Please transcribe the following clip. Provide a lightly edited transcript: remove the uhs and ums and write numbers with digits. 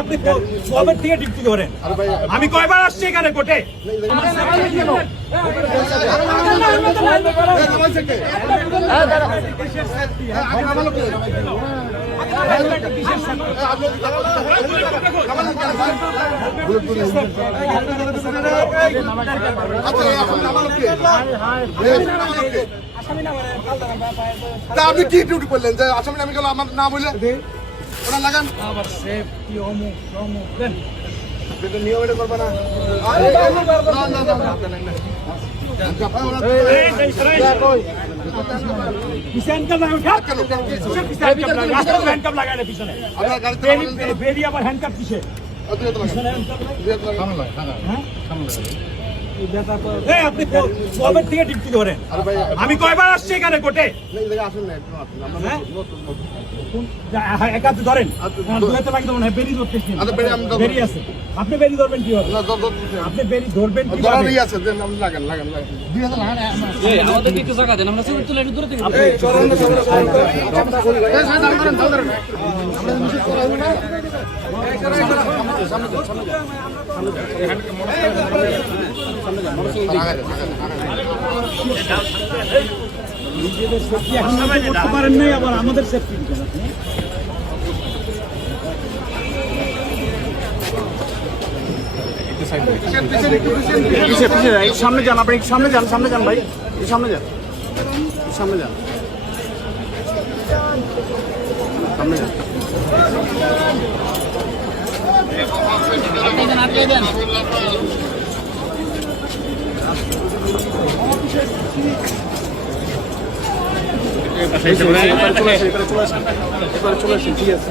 আপনি কবে থেকে ডিউটি করেন? আমি কয়বার আসছি এখানে কোর্টে? আপনি কি ডিউটি করলেন যে আসামি নামে গেল আমার না বলে ওরা লাগান আবার সেফটি অমুক অমুক দেন নিয়ম এটা করবে না আপনি কবে থেকে ডিউটি করেন? আমি কয়বার আসছি এখানে কোর্টে? একাতে ধরেন বেরিয়ে আছে। আপনি বেরি ধরবেন কি হবে? আপনি বেরি ধরবেন কি? আমাদের একটু জায়গা দেন, আমরা ছবি তুলে একটু দূরে থেকে নিজেদের সেফটি এখন করতে পারেন নাই, আবার আমাদের সেফটি দিচ্ছেন আপনি। সামনে যান, আপনি সামনে যান, সামনে যান ভাই, সামনে যান, সামনে যান, সামনে যান। আটকে দেন। চলে আসেন, ঠিক আছে।